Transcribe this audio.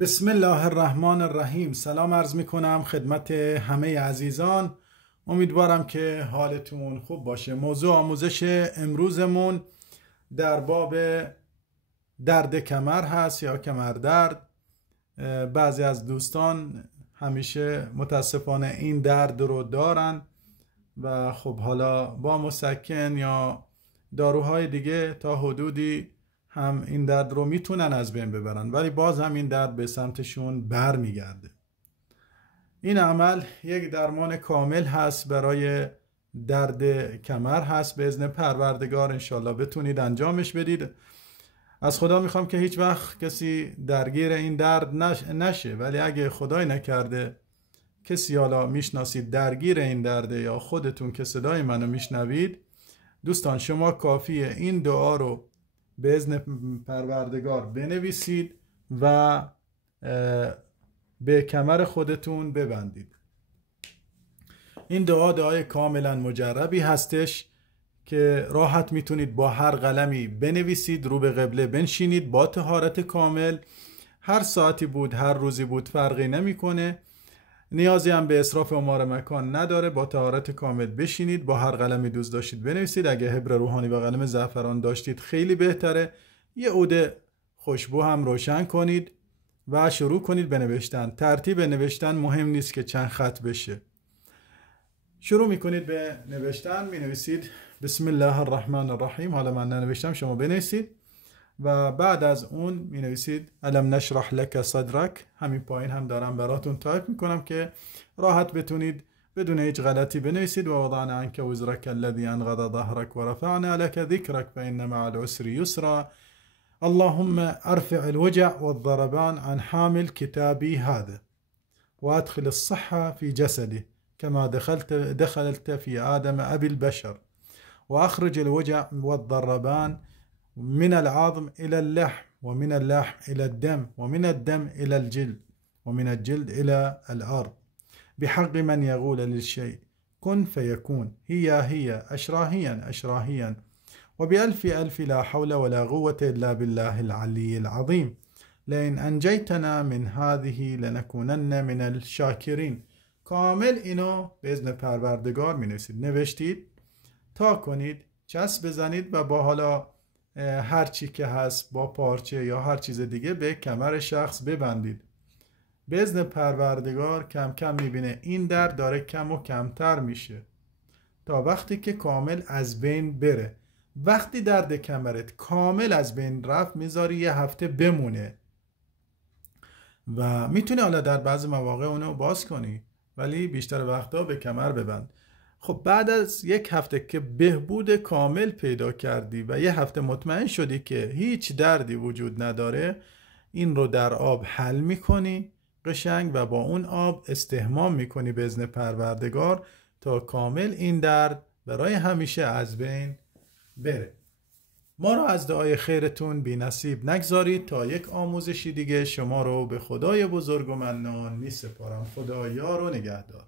بسم الله الرحمن الرحیم. سلام عرض می کنم خدمت همه عزیزان. امیدوارم که حالتون خوب باشه. موضوع آموزش امروزمون در باب درد کمر هست یا کمردرد. بعضی از دوستان همیشه متاسفانه این درد رو دارن و خب حالا با مسکن یا داروهای دیگه تا حدودی هم این درد رو میتونن از بین ببرن، ولی باز هم این درد به سمتشون بر میگرده. این عمل یک درمان کامل هست برای درد کمر هست. به اذن پروردگار انشالله بتونید انجامش بدید. از خدا میخوام که هیچ وقت کسی درگیر این درد نشه، ولی اگه خدای نکرده کسی حالا میشناسید درگیر این درده یا خودتون که صدای منو میشنوید، دوستان شما کافیه این دعا رو به اذن پروردگار بنویسید و به کمر خودتون ببندید. این دعای کاملا مجربی هستش که راحت میتونید با هر قلمی بنویسید، رو به قبله بنشینید با طهارت کامل. هر ساعتی بود، هر روزی بود، فرقی نمیکنه. نیازی هم به اسراف امار مکان نداره. با طهارت کامل بشینید، با هر قلمی دوست داشتید بنویسید. اگه حبر روحانی و قلم زعفران داشتید خیلی بهتره. یه عود خوشبو هم روشن کنید و شروع کنید به نوشتن. ترتیب نوشتن مهم نیست که چند خط بشه. شروع میکنید به نوشتن، مینویسید بسم الله الرحمن الرحیم. حالا من ننوشتم، شما بنویسید و بعد از اون می نویسید الم نشرح لک صدرک. همین پایین هم دارم براتون تایپ میکنم که راحت بتونید بدون هیچ غلطی بنویسید. و وضعنا عنک وزرک الذی انقض ظهرک و رفعنا لک ذکرک فإن مع العسر یسرا. اللهم ارفع الوجع والضربان عن حامل كتابي هذا وادخل الصحة في جسده كما دخلت في آدم أبي البشر وأخرج الوجع والضربان من العظم إلى اللحم ومن اللحم إلى الدم ومن الدم إلى الجلد ومن الجلد إلى الأرض بحق من يقول للشيء كن فيكون هي أشراهيا وبألف ألف لا حول ولا قوة إلا بالله العلي العظيم لئن أنجيتنا من هذه لنكونن من الشاكرين. کامل اینو به اذن پروردگار می نویسید. نوشتید تا کنید، چسب بزنید و با حالا هر چی که هست با پارچه یا هر چیز دیگه به کمر شخص ببندید. به اذن پروردگار کم کم میبینه این درد داره کم و کمتر میشه تا وقتی که کامل از بین بره. وقتی درد کمرت کامل از بین رفت میذاری یه هفته بمونه و میتونی حالا در بعضی مواقع اونو باز کنی، ولی بیشتر وقتا به کمر ببند. خب بعد از یک هفته که بهبود کامل پیدا کردی و یه هفته مطمئن شدی که هیچ دردی وجود نداره، این رو در آب حل میکنی قشنگ و با اون آب استحمام میکنی به اذن پروردگار تا کامل این درد برای همیشه از بین بره. ما رو از دعای خیرتون بی نصیب نگذارید. تا یک آموزشی دیگه شما رو به خدای بزرگ و منان می سپارم. خدا یار و نگهدار.